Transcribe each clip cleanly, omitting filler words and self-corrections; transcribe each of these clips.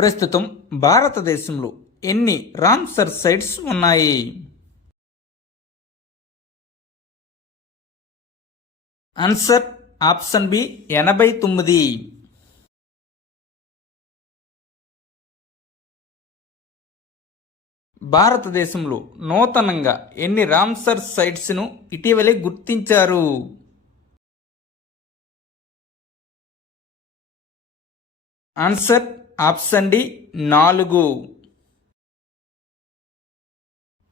ప్రస్తుతం భారతదేశంలో ఎన్ని రామ్సర్ సైట్స్ ఉన్నాయి? Answer option B 89. భారతదేశంలో నూతనంగా ఎన్ని రామ్సర్ సైట్స్ ను ఇటీవలే గుర్తించారు? Answer option D 4.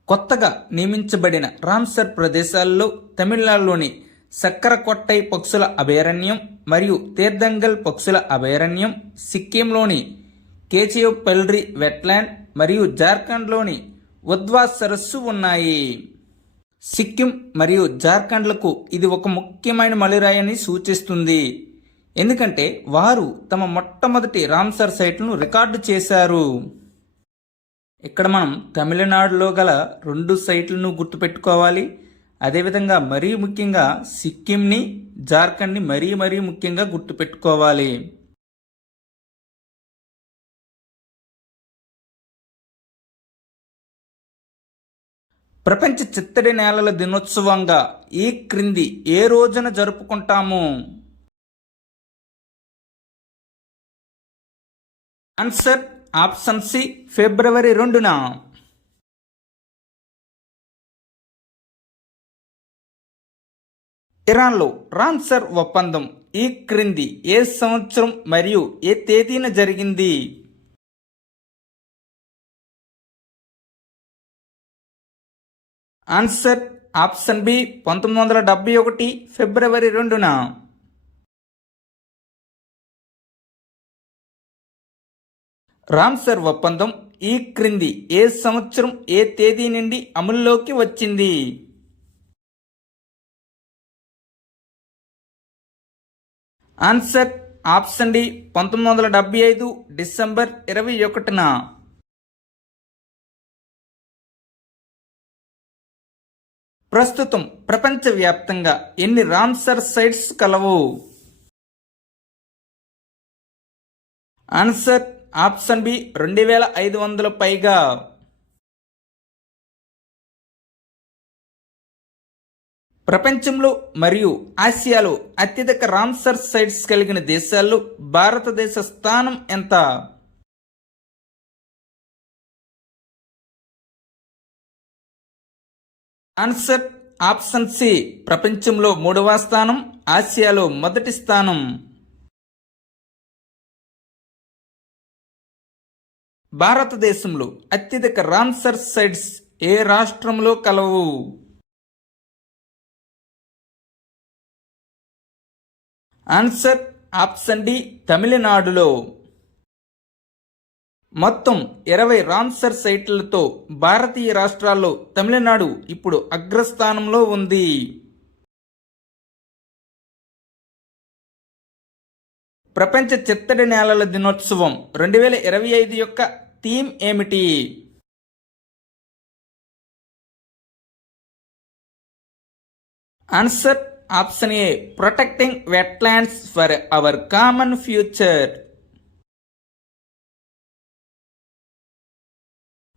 కొత్తగా నియమించబడిన రామ్సర్ ప్రదేశాల్లో తమిళనాడులోని సక్కరకొట్టై పక్షుల అభయారణ్యం మరియు తీర్థంగల్ పక్షుల అభయారణ్యం, సిక్కింలోని కేచియోపల్రి వెట్లాండ్ మరియు జార్ఖండ్లోని ఉద్వా సరస్సు ఉన్నాయి. సిక్కిం మరియు జార్ఖండ్లకు ఇది ఒక ముఖ్యమైన మలిరాయని సూచిస్తుంది, ఎందుకంటే వారు తమ మొట్టమొదటి రామ్సర్ సైట్లను రికార్డు చేశారు. ఇక్కడ మనం తమిళనాడులో గల 2 సైట్లను గుర్తుపెట్టుకోవాలి. అదేవిధంగా మరీ ముఖ్యంగా సిక్కింని, జార్ఖండ్ని మరీ ముఖ్యంగా గుర్తుపెట్టుకోవాలి. ప్రపంచ చిత్తడి నేలల దినోత్సవంగా ఈ క్రింది ఏ రోజున జరుపుకుంటాము? ఆన్సర్ ఆప్షన్ సి ఫిబ్రవరి 2న. ఇరాన్లో రామ్సర్ ఒప్పందం ఈ క్రింది ఏ సంవత్సరం మరియు ఏ తేదీన జరిగింది? ఆన్సర్ ఆప్షన్ బి 1971 ఫిబ్రవరి 2న. రామ్సర్ ఒప్పందం ఈ క్రింది ఏ సంవత్సరం ఏ తేదీ నుండి అమల్లోకి వచ్చింది? ఆన్సర్ ఆప్షన్ డి 1975 డిసెంబర్ 21న. ప్రస్తుతం ప్రపంచవ్యాప్తంగా ఎన్ని రామ్సర్ సైట్స్ కలవు? ఆన్సర్ ఆప్షన్ బి 2500 పైగా. ప్రపంచంలో మరియు ఆసియాలో అత్యధిక రామ్సర్ సైట్స్ కలిగిన దేశాల్లో భారతదేశ స్థానం ఎంత? ఆన్సర్ ఆప్షన్ సి ప్రపంచంలో 3వ స్థానం, ఆసియాలో మొదటి స్థానం. భారతదేశంలో అత్యధిక రామ్సర్ సైట్స్ ఏ రాష్ట్రంలో కలవు? ఆన్సర్ ఆప్షన్ డి తమిళనాడులో. మొత్తం 20 రామ్సర్ సైట్లతో భారతీయ రాష్ట్రాల్లో తమిళనాడు ఇప్పుడు అగ్రస్థానంలో ఉంది. ప్రపంచ చిత్తడి నేలల దినోత్సవం 2025 యొక్క థీమ్ ఏమిటి? Answer option A protecting wetlands for our common future.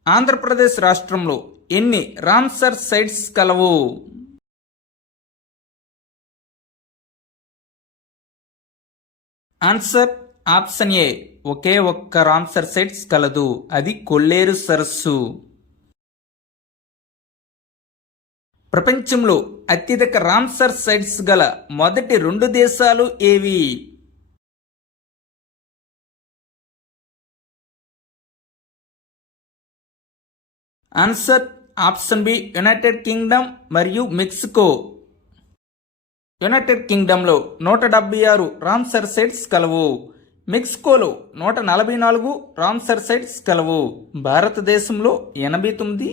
Andhra Pradesh రాష్ట్రంలో ఎన్ని రామ్సర్ సైట్స్ కలవు? ఆన్సర్ ఆప్షన్ ఏ ఒకే ఒక్క రామ్సర్ సైట్స్ కలదు, అది కొల్లేరు సరస్సు. ప్రపంచంలో అత్యధిక రామ్సర్ సైట్స్ గల మొదటి 2 దేశాలు ఏవి? Answer option B United Kingdom మరియు మెక్సికో. యునైటెడ్ కింగ్డమ్లో 176 రామ్సర్ సైట్స్ కలవు, మెక్సికోలో 144 రామ్సర్ సైట్స్ కలవు, భారతదేశంలో 89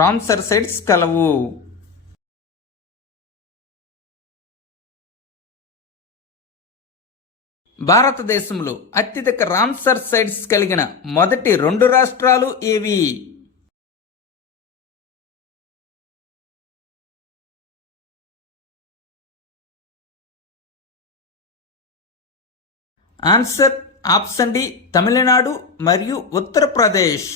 రామ్సర్ సైట్స్ కలవు. భారతదేశంలో అత్యధిక రామ్సర్ సైట్స్ కలిగిన మొదటి 2 రాష్ట్రాలు ఏవి? ఆన్సర్ ఆప్షన్ డి తమిళనాడు మరియు ఉత్తరప్రదేశ్.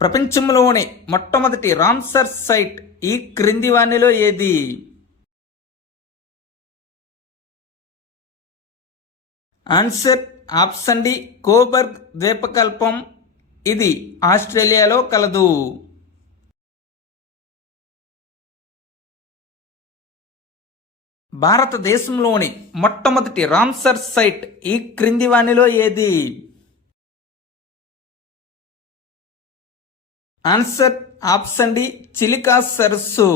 ప్రపంచంలోని మొట్టమొదటి రామ్సర్ సైట్ ఈ క్రింది వానిలో ఏది? ఆన్సర్ ఆప్షన్ డి కోబర్గ్ ద్వీపకల్పం. ఇది ఆస్ట్రేలియాలో కలదు. భారతదేశంలోని మొట్టమొదటి రామ్సర్ సైట్ ఈ క్రింది వానిలో ఏది? ఆన్సర్ ఆప్షన్ డి చిలికా సరస్సు.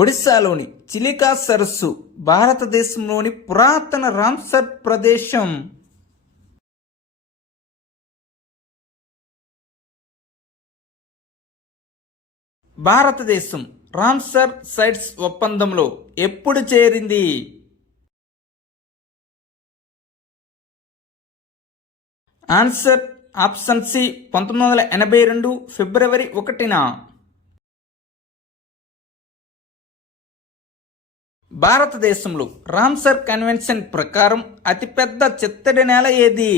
ఒడిశాలోని చిలికా సరస్సు భారతదేశంలోని పురాతన రామ్సర్ ప్రదేశం. భారతదేశం రామ్సర్ సైట్స్ ఒప్పందంలో ఎప్పుడు చేరింది? ఆన్సర్ ఆప్షన్ సి 1982 ఫిబ్రవరి 1న. భారతదేశంలో రామ్సర్ కన్వెన్షన్ ప్రకారం అతిపెద్ద చిత్తడి నేల ఏది?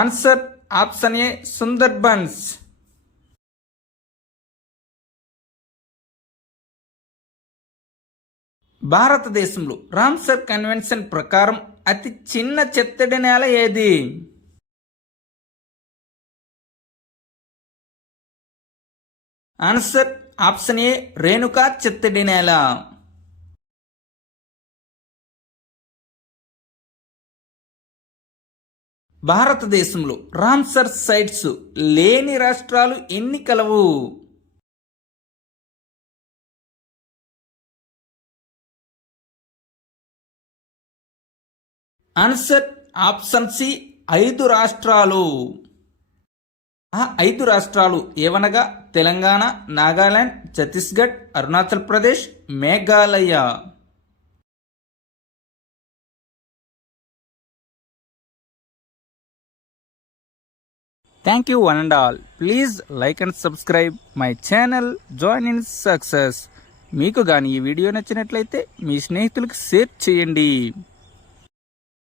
Answer option A Sundarbans. భారతదేశంలో రామ్సర్ కన్వెన్షన్ ప్రకారం అతి చిన్న చిత్తడి నేల ఏది? ఆన్సర్ ఆప్షన్ ఏ రేణుకా చిత్తడి నేల. భారతదేశంలో రామ్సర్ సైట్స్ లేని రాష్ట్రాలు ఎన్ని కలవు? ఆన్సర్ ఆప్షన్ సి 5 రాష్ట్రాలు. ఆ 5 రాష్ట్రాలు ఏవనగా Telangana, Nagaland, Chhattisgarh, Arunachal Pradesh, Meghalaya. Thank you one and all. Please like and subscribe my channel join in success. మీకు కానీ ఈ వీడియో నచ్చినట్లయితే మీ స్నేహితులకు షేర్ చేయండి.